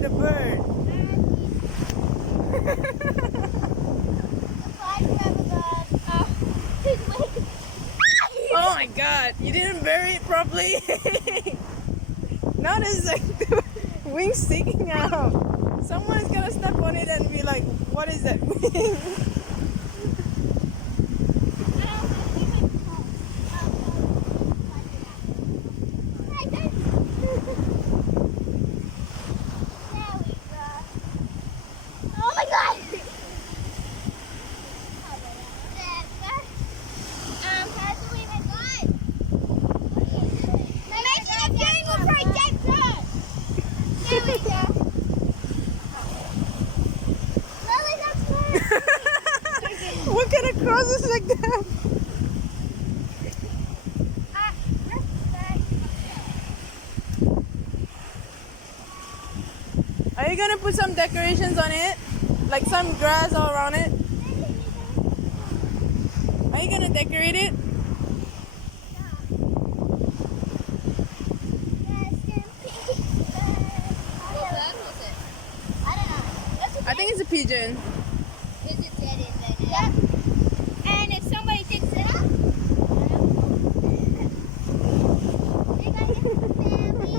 to the bird. Oh my god, you didn't bury it properly. Now there's like the wings sticking out. Someone's gonna step on it and be like, what is that wing? Oh my god! How do we make one? Imagine if you will protect us! There we go. Lily, that's good. What kind of crosses like that? Are you gonna put some decorations on it? Like some grass all around it? Are you gonna decorate it? I think it's a pigeon. Is it dead in there now? Yeah. And if somebody picks it up, they're gonna get the family.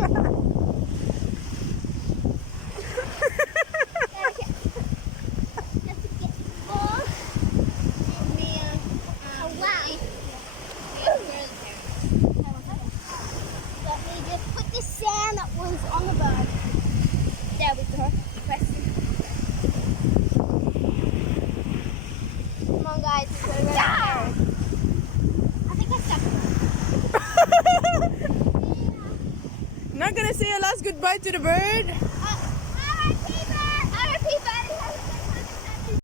Let's get ball. And me, wow. Let me just put the sand that was on the bird. There we go. Press it. Come on, guys. We're gonna go. I think I stuck it. Not gonna say a last goodbye to the bird? Alright,